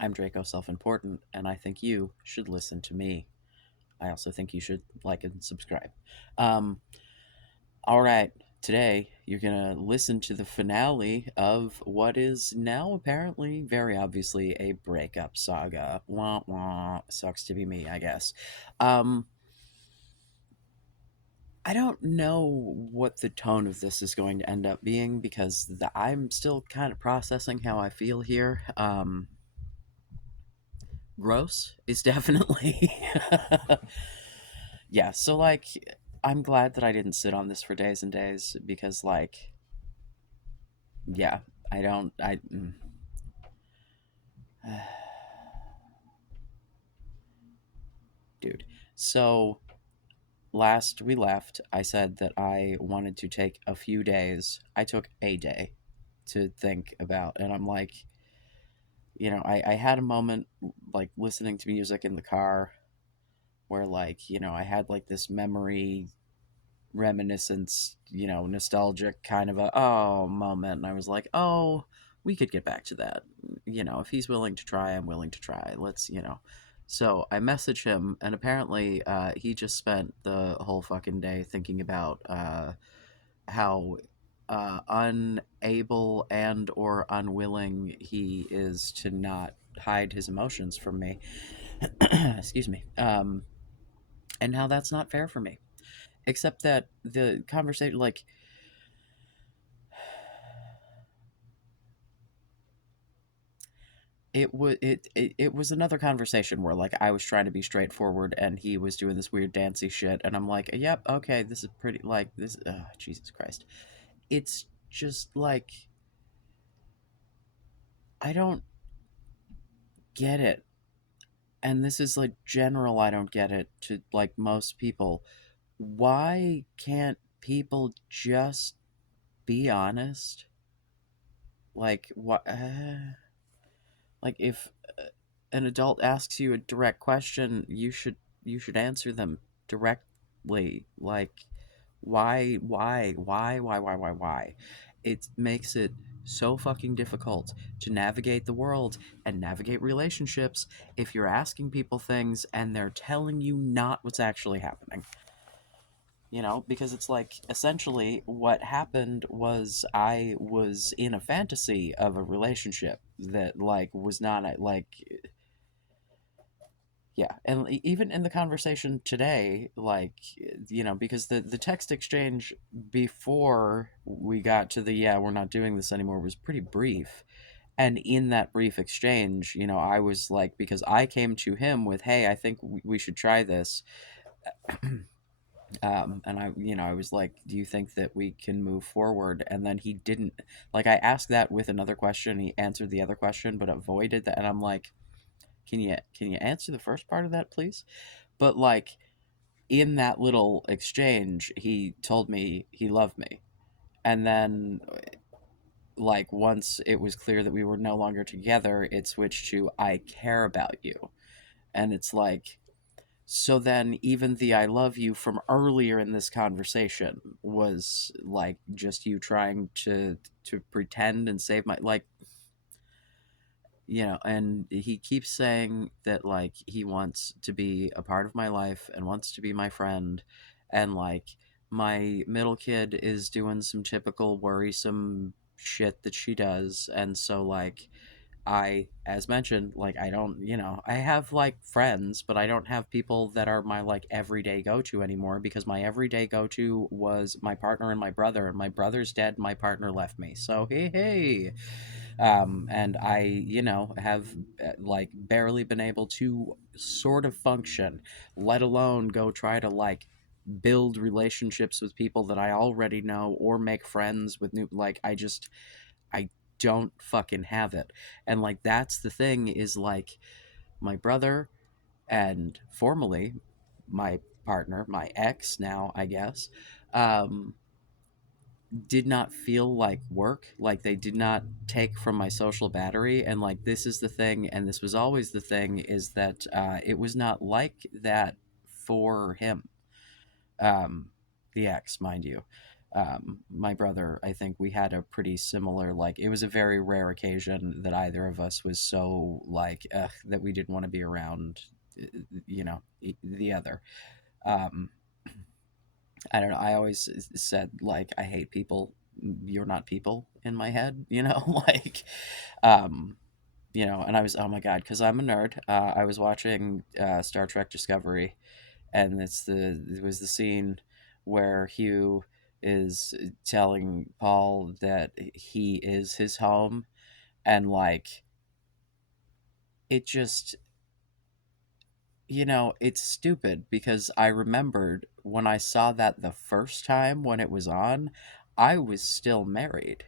I'm Draco Self Important, and I think you should listen to me. I also think you should like and subscribe. Um, all right, today you're gonna listen to the finale of what is now apparently, very obviously, a breakup saga. Wah wah. Sucks to be me, I guess. Um, I don't know what the tone of this is going to end up being because I'm still kind of processing how I feel here. Gross is definitely yeah, so like I'm glad that I didn't sit on this for days and days because like yeah, I don't I dude. So last we left, I said that I wanted to take a few days. I took a day to think about, and I'm like, I had a moment like listening to music in the car where like, I had like this memory reminiscence, nostalgic kind of a oh moment. And I was like, oh, we could get back to that. If he's willing to try, I'm willing to try. Let's. So I message him, and apparently he just spent the whole fucking day thinking about how unable and or unwilling he is to not hide his emotions from me. Excuse me. And how that's not fair for me. Except that the conversation, like, it was another conversation where like I was trying to be straightforward and he was doing this weird dancey shit and I'm like, yep, okay, this is pretty like this. Jesus Christ, it's just like I don't get it, and this is like general. I don't get it to like most people. Why can't people just be honest? Like what? Like if an adult asks you a direct question, you should answer them directly. Like why? It makes it so fucking difficult to navigate the world and navigate relationships if you're asking people things and they're telling you not what's actually happening. Because it's like essentially what happened was I was in a fantasy of a relationship that like was not like yeah, and even in the conversation today, like because the text exchange before we got to the yeah we're not doing this anymore was pretty brief, and in that brief exchange, I was like because I came to him with hey I think we should try this, and I was like do you think that we can move forward, and then he didn't like I asked that with another question, he answered the other question but avoided that, and I'm like can you answer the first part of that please? But like in that little exchange, he told me he loved me. And then like once it was clear that we were no longer together, it switched to I care about you. And it's like so then even the I love you from earlier in this conversation was like just you trying to pretend and save my like and he keeps saying that like he wants to be a part of my life and wants to be my friend, and like my middle kid is doing some typical worrisome shit that she does, and so like I, as mentioned, like I don't, I have like friends, but I don't have people that are my like everyday go to anymore because my everyday go to was my partner and my brother, and my brother's dead, my partner left me. So hey, and I, have like barely been able to sort of function, let alone go try to like build relationships with people that I already know or make friends with new. Like I don't fucking have it. And like that's the thing is like my brother and formerly my partner, my ex now, I guess, um did not feel like work. Like they did not take from my social battery, and like this is the thing, and this was always the thing, is that it was not like that for him, um the ex, mind you. My brother, I think we had a pretty similar, like, it was a very rare occasion that either of us was so, like, ugh, that we didn't want to be around, the other. Um, I don't know. I always said, like, I hate people. You're not people in my head, like, um, and I was, oh my God, because I'm a nerd. I was watching Star Trek Discovery, and it was the scene where Hugh is telling Paul that he is his home, and like it just it's stupid because I remembered when I saw that the first time when it was on, I was still married.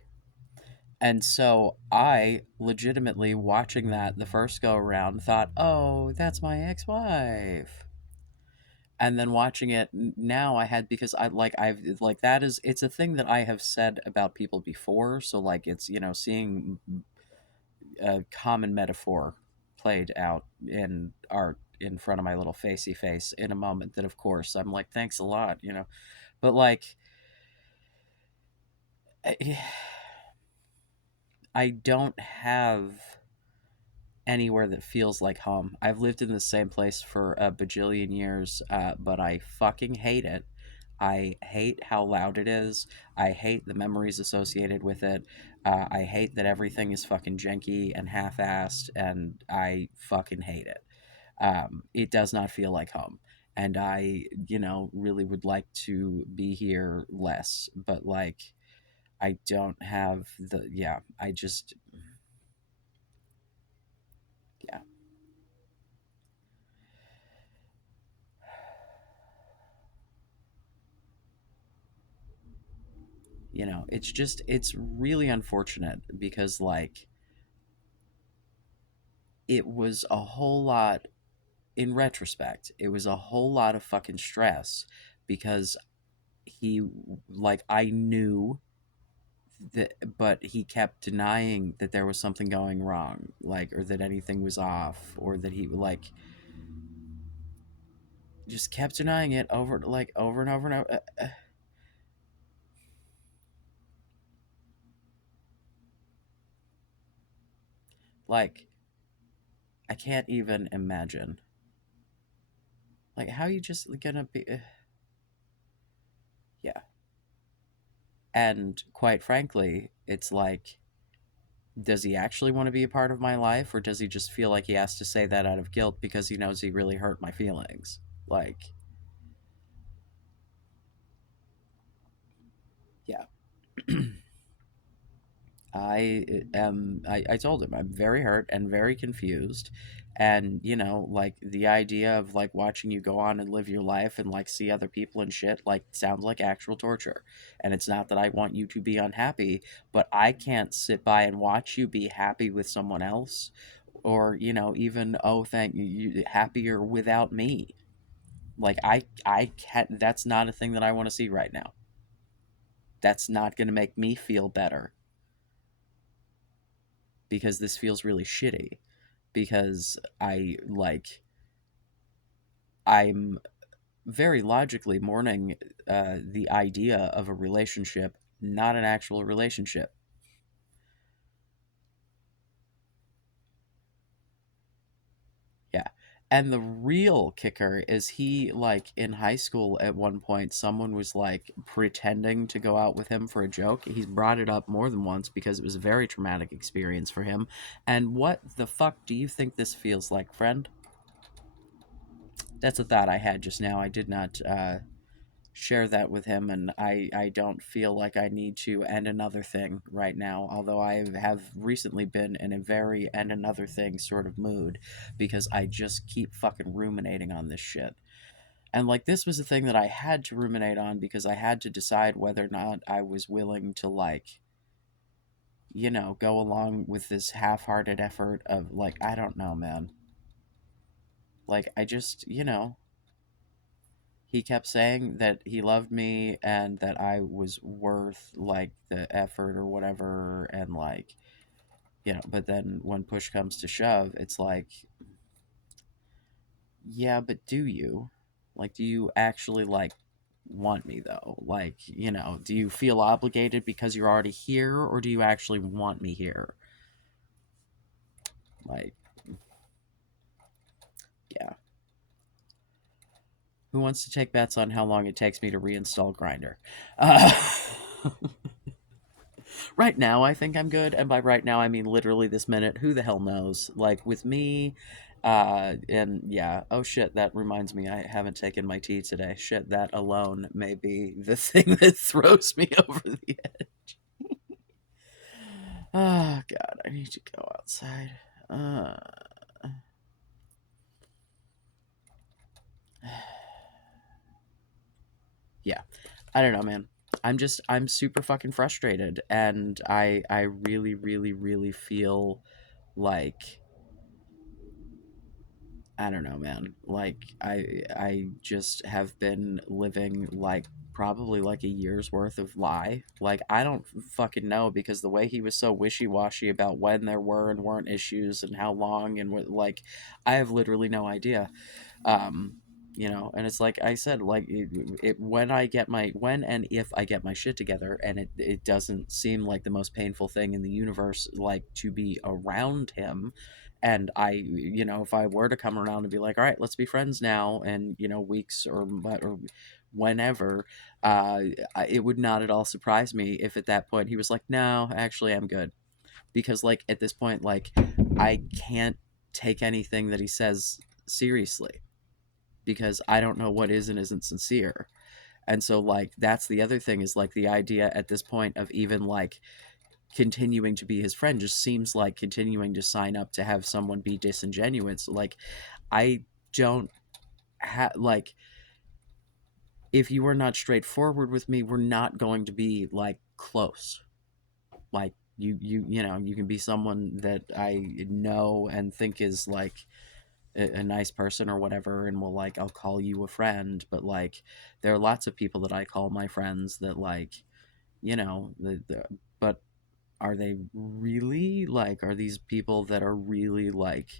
And so I legitimately watching that the first go around thought, "Oh, that's my ex-wife." And then watching it now I had because I've like that is it's a thing that I have said about people before, so like it's seeing a common metaphor played out in art in front of my little facey face in a moment that of course I'm like thanks a lot, but like I, I don't have anywhere that feels like home. I've lived in the same place for a bajillion years, but I fucking hate it. I hate how loud it is. I hate the memories associated with it. I hate that everything is fucking janky and half-assed, and I fucking hate it. It does not feel like home, and I, really would like to be here less, but like, I don't have the yeah. I just yeah. It's really unfortunate because like it was a whole lot in retrospect. It was a whole lot of fucking stress because he like I knew that, but he kept denying that there was something going wrong, like, or that anything was off, or that he like just kept denying it over and over and over. Like, I can't even imagine like how you just gonna be yeah. And quite frankly, it's like, does he actually want to be a part of my life, or does he just feel like he has to say that out of guilt because he knows he really hurt my feelings? Like, yeah. I told him I'm very hurt and very confused, and like the idea of like watching you go on and live your life and like see other people and shit like sounds like actual torture. And it's not that I want you to be unhappy, but I can't sit by and watch you be happy with someone else, or even, oh, thank you, happier without me. Like, I can't. That's not a thing that I want to see right now. That's not going to make me feel better because this feels really shitty, because I'm very logically mourning the idea of a relationship, not an actual relationship. Yeah. And the real kicker is he, like, in high school at one point, someone was, like, pretending to go out with him for a joke. He's brought it up more than once because it was a very traumatic experience for him. And what the fuck do you think this feels like, friend? That's a thought I had just now. I did not share that with him, and I don't feel like I need to end another thing right now, although I have recently been in a very end another thing sort of mood because I just keep fucking ruminating on this shit. And like this was a thing that I had to ruminate on because I had to decide whether or not I was willing to like, go along with this half-hearted effort of like, I don't know, man. Like, I just, he kept saying that he loved me and that I was worth like the effort or whatever, and like, but then when push comes to shove, it's like, yeah, but do you? Like, do you actually like want me though? Like, do you feel obligated because you're already here, or do you actually want me here? Like, yeah. Who wants to take bets on how long it takes me to reinstall Grinder? Uh, right now, I think I'm good, and by right now, I mean literally this minute. Who the hell knows? Like with me, and yeah. Oh shit, that reminds me, I haven't taken my tea today. Shit, that alone may be the thing that throws me over the edge. Oh god, I need to go outside. Uh, yeah, I don't know, man. I'm super fucking frustrated, and I really, really, really feel like I don't know, man. Like I just have been living like probably like a year's worth of lie. Like I don't fucking know, because the way he was so wishy-washy about when there were and weren't issues and how long and what, like I have literally no idea. um and it's like I said, like when and if I get my shit together, and it doesn't seem like the most painful thing in the universe, like to be around him, and if I were to come around and be like, all right, let's be friends now, and weeks or whenever, it would not at all surprise me if at that point he was like, no, actually I'm good. Because like at this point, like I can't take anything that he says seriously, because I don't know what is and isn't sincere. And so like that's the other thing, is like the idea at this point of even like continuing to be his friend just seems like continuing to sign up to have someone be disingenuous. Like I don't like, if you are not straightforward with me, we're not going to be like close. Like you can be someone that I know and think is like a nice person or whatever, and will like I'll call you a friend, but like there are lots of people that I call my friends that like but are they really, like, are these people that are really like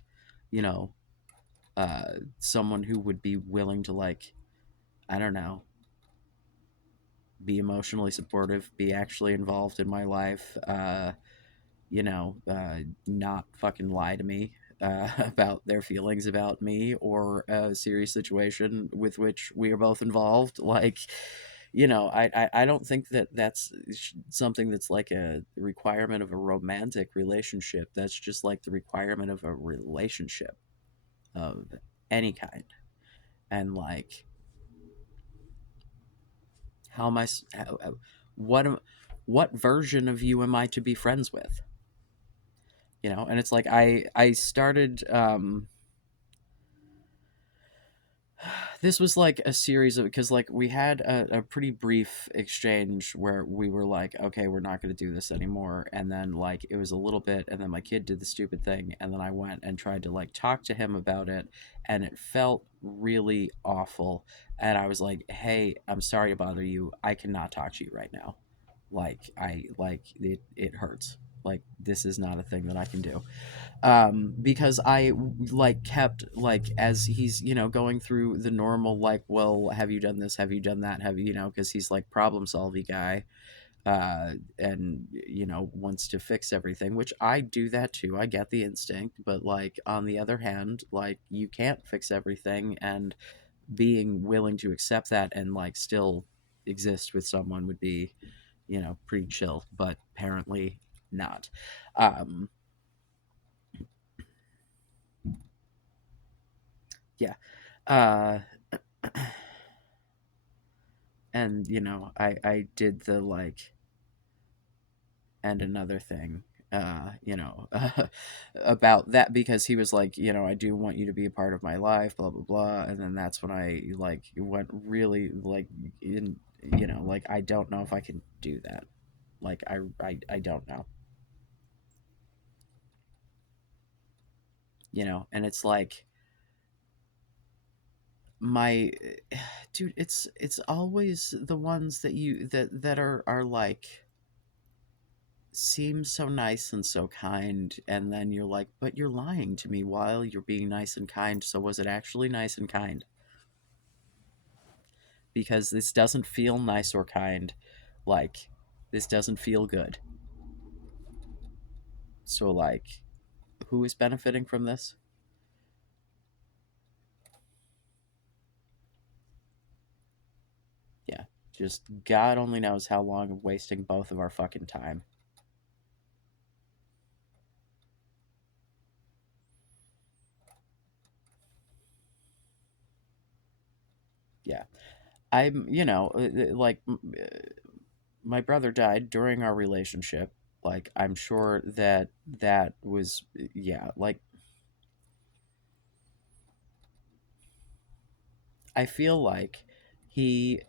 you know someone who would be willing to, like, I don't know, be emotionally supportive, be actually involved in my life, not fucking lie to me about their feelings about me or a serious situation with which we are both involved. Like, I don't think that that's something that's like a requirement of a romantic relationship. That's just like the requirement of a relationship of any kind. And like, how am I? What what version of you am I to be friends with? And it's like I started this was like a series of, because like we had a pretty brief exchange where we were like, okay, we're not going to do this anymore, and then like it was a little bit, and then my kid did the stupid thing, and then I went and tried to like talk to him about it, and it felt really awful, and I was like, hey, I'm sorry to bother you, I cannot talk to you right now. Like it hurts. Like this is not a thing that I can do, because I like kept like, as he's going through the normal, like, well, have you done this, have you done that, have because he's like problem solving guy, and wants to fix everything, which I do that too, I get the instinct, but like on the other hand, like you can't fix everything, and being willing to accept that and like still exist with someone would be pretty chill, but apparently not. um yeah. uh and I did the like, and another thing, about that, because he was like, I do want you to be a part of my life, blah blah blah, and then that's when I like went really like in, like I don't know if I can do that. Like I don't know. And it's like my dude, it's always the ones that are like seem so nice and so kind, and then you're like, but you're lying to me while you're being nice and kind, so was it actually nice and kind? because this doesn't feel nice or kind. Like, this doesn't feel good. So, like, who is benefiting from this? Yeah, just God only knows how long of wasting both of our fucking time. Yeah. I'm, like, my brother died during our relationship. Like, I'm sure that that was, yeah, like, I feel like he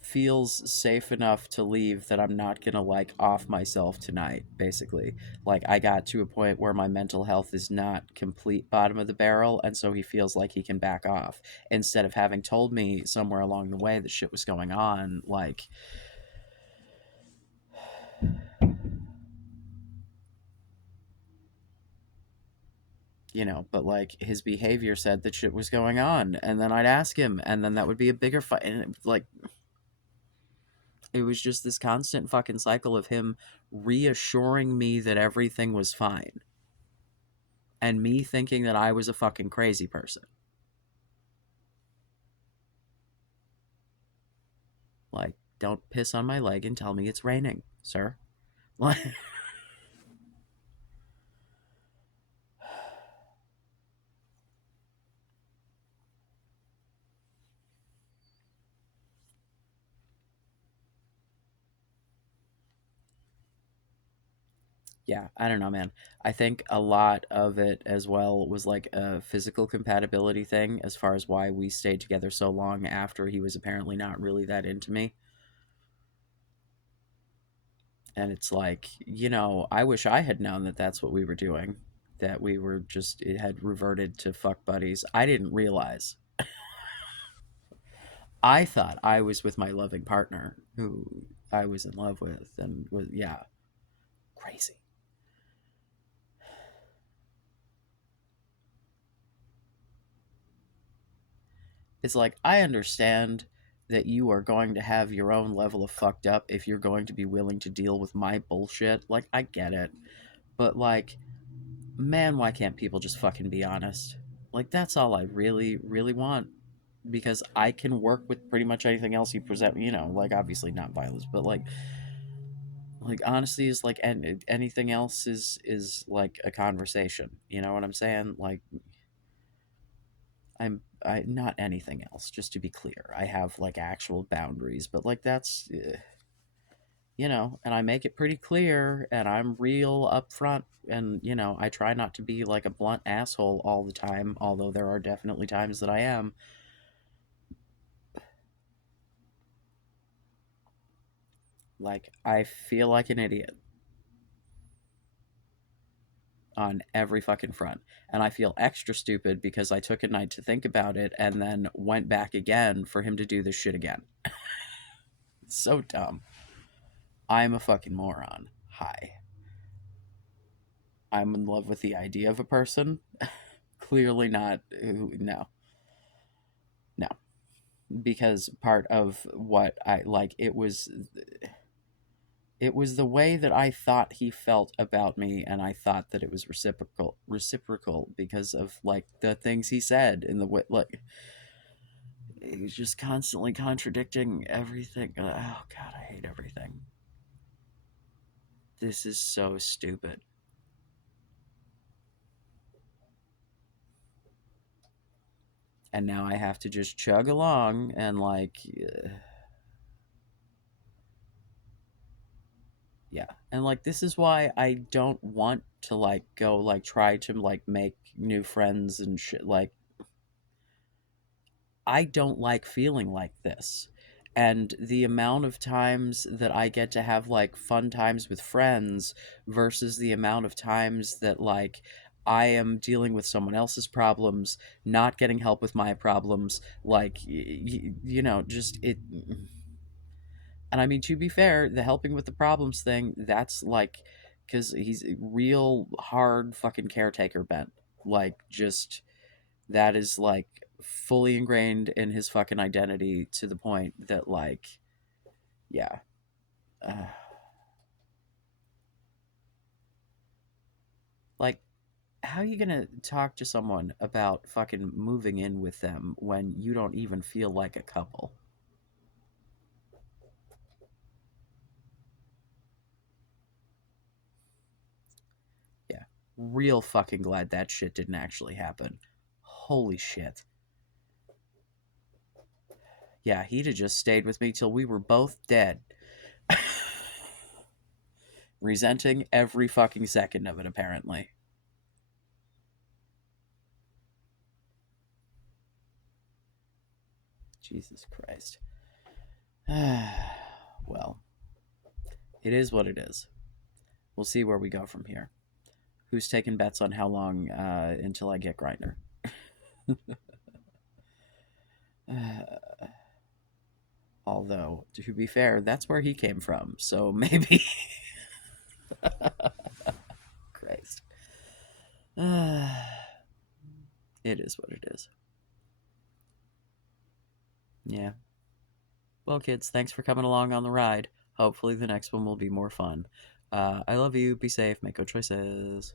feels safe enough to leave that I'm not gonna like off myself tonight, basically. Like, I got to a point where my mental health is not complete bottom of the barrel, and so he feels like he can back off instead of having told me somewhere along the way that shit was going on. Like, but like his behavior said that shit was going on, and then I'd ask him, and then that would be a bigger fight. And like, it was just this constant fucking cycle of him reassuring me that everything was fine, and me thinking that I was a fucking crazy person. Like, don't piss on my leg and tell me it's raining, sir. Like, yeah, I don't know, man. I think a lot of it as well was like a physical compatibility thing, as far as why we stayed together so long after he was apparently not really that into me. And it's like, I wish I had known that that's what we were doing, that we were just, it had reverted to fuck buddies. I didn't realize. I thought I was with my loving partner who I was in love with, and was, yeah, crazy. It's like, I understand that you are going to have your own level of fucked up if you're going to be willing to deal with my bullshit. Like, I get it. But, like, man, why can't people just fucking be honest? Like, that's all I really, really want. Because I can work with pretty much anything else you present, like, obviously not violence, but like honesty is like, and anything else is like a conversation. You know what I'm saying? Like, I not anything else, just to be clear. I have like actual boundaries, but like that's and I make it pretty clear, and I'm real upfront, and I try not to be like a blunt asshole all the time, although there are definitely times that I am. Like, I feel like an idiot on every fucking front. And I feel extra stupid because I took a night to think about it and then went back again for him to do this shit again. It's so dumb. I'm a fucking moron. Hi. I'm in love with the idea of a person. Clearly not. No. No. Because part of what I like, it was the way that I thought he felt about me, and I thought that it was reciprocal because of like the things he said in the way, like, he was just constantly contradicting everything. Oh god, I hate everything. This is so stupid. And now I have to just chug along and like, yeah. And like, this is why I don't want to like go like try to like make new friends and shit. Like, I don't like feeling like this. And the amount of times that I get to have like fun times with friends versus the amount of times that like I am dealing with someone else's problems, not getting help with my problems, like, just it. And I mean, to be fair, the helping with the problems thing, that's like, because he's a real hard fucking caretaker bent. Like, just, that is like fully ingrained in his fucking identity to the point that, like, yeah. Uh, like, how are you gonna talk to someone about fucking moving in with them when you don't even feel like a couple? Yeah. Real fucking glad that shit didn't actually happen. Holy shit. Yeah, he'd have just stayed with me till we were both dead. Resenting every fucking second of it, apparently. Jesus Christ. Well, it is what it is. We'll see where we go from here. Who's taking bets on how long until I get Grinder? Although, to be fair, that's where he came from, so maybe. Christ. It is what it is. Yeah. Well, kids, thanks for coming along on the ride. Hopefully, the next one will be more fun. I love you. Be safe. Make good choices.